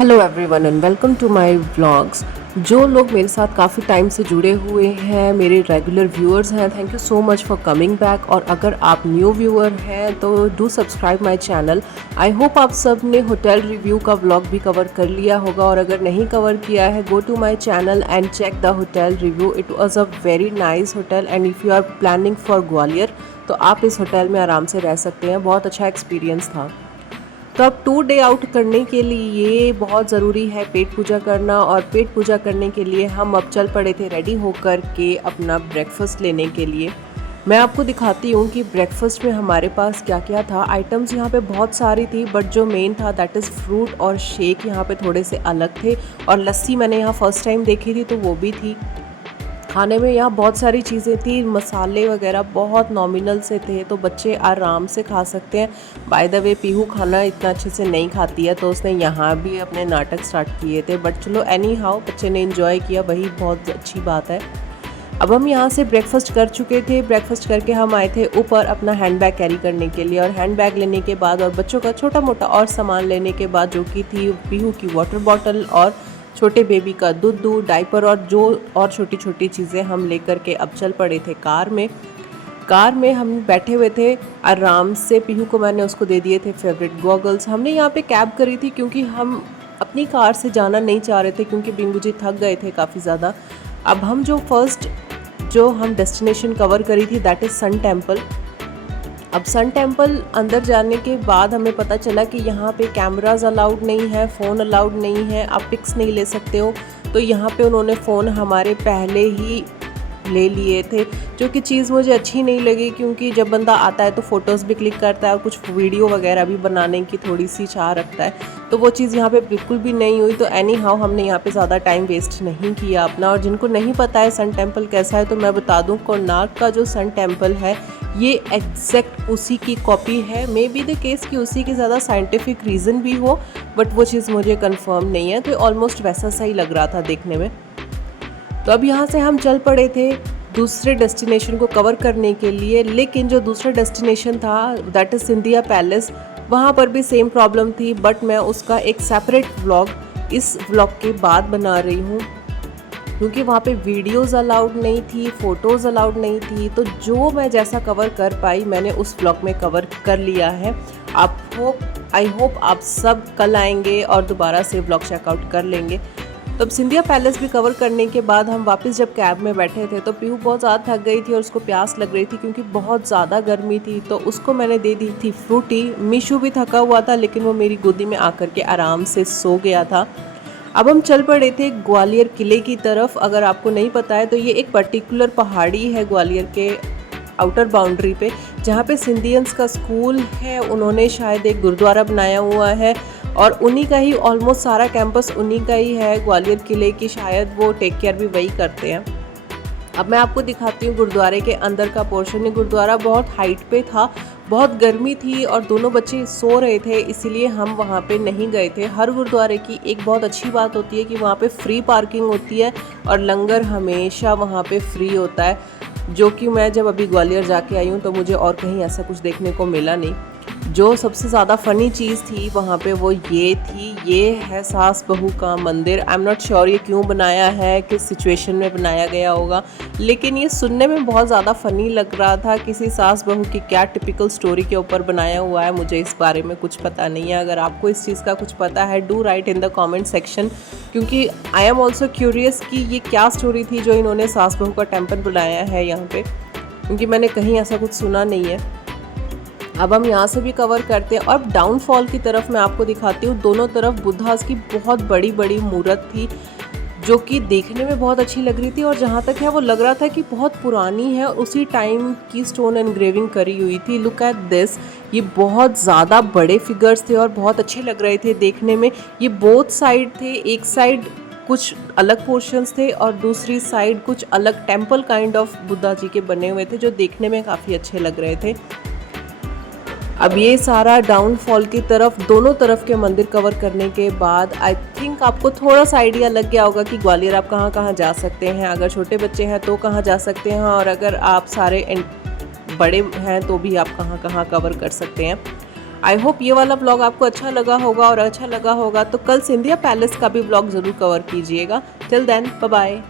Hello everyone and welcome to my vlogs. जो लोग मेरे साथ काफ़ी टाइम से जुड़े हुए हैं, मेरे रेगुलर व्यूअर्स हैं, thank you so much for coming back. और अगर आप न्यू व्यूअर हैं तो do subscribe my channel. I hope आप सब ने होटल रिव्यू का व्लॉग भी कवर कर लिया होगा, और अगर नहीं कवर किया है go to my channel and check the hotel review. It was a very nice hotel and if you are planning for Gwalior तो आप इस होटल में आराम से रह सकते हैं। बहुत अच्छा एक्सपीरियंस था। तो अब 2 डे आउट करने के लिए बहुत ज़रूरी है पेट पूजा करना, और पेट पूजा करने के लिए हम अब चल पड़े थे रेडी होकर के अपना ब्रेकफास्ट लेने के लिए। मैं आपको दिखाती हूँ कि ब्रेकफास्ट में हमारे पास क्या क्या था। आइटम्स यहाँ पे बहुत सारी थी, बट जो मेन था दैट इज़ फ्रूट और शेक यहाँ पे थोड़े से अलग थे, और लस्सी मैंने यहाँ फ़र्स्ट टाइम देखी थी तो वो भी थी। खाने में यहाँ बहुत सारी चीज़ें थी, मसाले वगैरह बहुत नॉमिनल से थे, तो बच्चे आराम से खा सकते हैं। बाय द वे पीहू खाना इतना अच्छे से नहीं खाती है, तो उसने यहाँ भी अपने नाटक स्टार्ट किए थे, बट चलो एनी हाउ बच्चे ने इन्जॉय किया, वही बहुत अच्छी बात है। अब हम यहाँ से ब्रेकफास्ट कर चुके थे। ब्रेकफास्ट करके हम आए थे ऊपर अपना हैंड बैग कैरी करने के लिए, और हैंड बैग लेने के बाद और बच्चों का छोटा मोटा और सामान लेने के बाद, जो कि थी पीहू की वाटर बॉटल और छोटे बेबी का दूध, डाइपर और जो और छोटी छोटी चीज़ें हम लेकर के अब चल पड़े थे कार में। कार में हम बैठे हुए थे आराम से। पीहू को मैंने उसको दे दिए थे फेवरेट गॉगल्स। हमने यहाँ पे कैब करी थी क्योंकि हम अपनी कार से जाना नहीं चाह रहे थे, क्योंकि बिंगू जी थक गए थे काफ़ी ज़्यादा। अब हम जो हम डेस्टिनेशन कवर करी थी दैट इज़ सन टेम्पल। अब सन टेम्पल अंदर जाने के बाद हमें पता चला कि यहाँ पे कैमराज अलाउड नहीं है, फ़ोन अलाउड नहीं है, आप पिक्स नहीं ले सकते हो। तो यहाँ पे उन्होंने फ़ोन हमारे पहले ही ले लिए थे, जो कि चीज़ मुझे अच्छी नहीं लगी, क्योंकि जब बंदा आता है तो फ़ोटोज़ भी क्लिक करता है और कुछ वीडियो वगैरह भी बनाने की थोड़ी सी चाह रखता है, तो वो चीज़ यहाँ पे बिल्कुल भी नहीं हुई। तो एनी हाउ हमने यहाँ पे ज़्यादा टाइम वेस्ट नहीं किया अपना। और जिनको नहीं पता है सन टेम्पल कैसा है, तो मैं बता दूँ, कोणार्क का जो सन टेम्पल है ये एग्जैक्ट उसी की कॉपी है। मे बी द केस कि उसी की ज़्यादा साइंटिफिक रीज़न भी हो, बट वो चीज़ मुझे कंफर्म नहीं है। तो ऑलमोस्ट वैसा सा ही लग रहा था देखने में। तो अब यहाँ से हम चल पड़े थे दूसरे डेस्टिनेशन को कवर करने के लिए, लेकिन जो दूसरा डेस्टिनेशन था दैट इज़ सिंधिया पैलेस, वहाँ पर भी सेम प्रॉब्लम थी, बट मैं उसका एक सेपरेट व्लॉग इस व्लॉग के बाद बना रही हूँ, क्योंकि वहाँ पे वीडियोज़ अलाउड नहीं थी, फ़ोटोज़ अलाउड नहीं थी। तो जो मैं जैसा कवर कर पाई मैंने उस व्लॉग में कवर कर लिया है। आई होप आप सब कल आएंगे और दोबारा से व्लॉग चेकआउट कर लेंगे। तो अब सिंधिया पैलेस भी कवर करने के बाद हम वापस जब कैब में बैठे थे, तो पीहू बहुत ज़्यादा थक गई थी और उसको प्यास लग रही थी, क्योंकि बहुत ज़्यादा गर्मी थी। तो उसको मैंने दे दी थी फ्रूटी। मीशू भी थका हुआ था, लेकिन वो मेरी गोदी में आकर के आराम से सो गया था। अब हम चल पड़े थे ग्वालियर किले की तरफ। अगर आपको नहीं पता है तो ये एक पर्टिकुलर पहाड़ी है ग्वालियर के आउटर बाउंड्री पे, जहाँ पे सिंधियंस का स्कूल है। उन्होंने शायद एक गुरुद्वारा बनाया हुआ है, और उन्हीं का ही ऑलमोस्ट सारा कैंपस उन्हीं का ही है ग्वालियर किले की। शायद वो टेक केयर भी वही करते हैं। अब मैं आपको दिखाती हूँ गुरुद्वारे के अंदर का पोर्शन। ये गुरुद्वारा बहुत हाइट पे था, बहुत गर्मी थी और दोनों बच्चे सो रहे थे, इसीलिए हम वहाँ पे नहीं गए थे। हर गुरुद्वारे की एक बहुत अच्छी बात होती है कि वहाँ पे फ्री पार्किंग होती है, और लंगर हमेशा वहाँ पे फ्री होता है, जो कि मैं जब अभी ग्वालियर जाके आई हूँ तो मुझे और कहीं ऐसा कुछ देखने को मिला नहीं। जो सबसे ज़्यादा फ़नी चीज़ थी वहाँ पे वो ये थी, ये है सास बहू का मंदिर। आई एम नॉट श्योर ये क्यों बनाया है, किस सिचुएशन में बनाया गया होगा, लेकिन ये सुनने में बहुत ज़्यादा फ़नी लग रहा था। किसी सास बहू की क्या टिपिकल स्टोरी के ऊपर बनाया हुआ है, मुझे इस बारे में कुछ पता नहीं है। अगर आपको इस चीज़ का कुछ पता है do right in the comment section, क्योंकि आई एम ऑल्सो क्यूरियस कि ये क्या स्टोरी थी जो इन्होंने सास बहू का टेम्पल बनाया है यहाँ पे, क्योंकि मैंने कहीं ऐसा कुछ सुना नहीं है। अब हम यहाँ से भी कवर करते हैं, और डाउनफॉल की तरफ मैं आपको दिखाती हूँ। दोनों तरफ बुद्धास की बहुत बड़ी बड़ी मूर्त थी, जो कि देखने में बहुत अच्छी लग रही थी, और जहाँ तक है वो लग रहा था कि बहुत पुरानी है, उसी टाइम की स्टोन एनग्रेविंग करी हुई थी। लुक एट दिस, ये बहुत ज़्यादा बड़े फिगर्स थे और बहुत अच्छे लग रहे थे देखने में। ये बोथ साइड थे, एक साइड कुछ अलग पोर्शंस थे और दूसरी साइड कुछ अलग temple kind of Buddha ji के बने हुए थे, जो देखने में काफ़ी अच्छे लग रहे थे। अब ये सारा डाउनफॉल की तरफ दोनों तरफ के मंदिर कवर करने के बाद आई थिंक आपको थोड़ा सा आइडिया लग गया होगा कि ग्वालियर आप कहाँ कहाँ जा सकते हैं। अगर छोटे बच्चे हैं तो कहाँ जा सकते हैं, और अगर आप सारे बड़े हैं तो भी आप कहाँ कहाँ कवर कर सकते हैं। आई होप ये वाला व्लॉग आपको अच्छा लगा होगा, और अच्छा लगा होगा तो कल सिंधिया पैलेस का भी व्लॉग ज़रूर कवर कीजिएगा। Till then bye bye.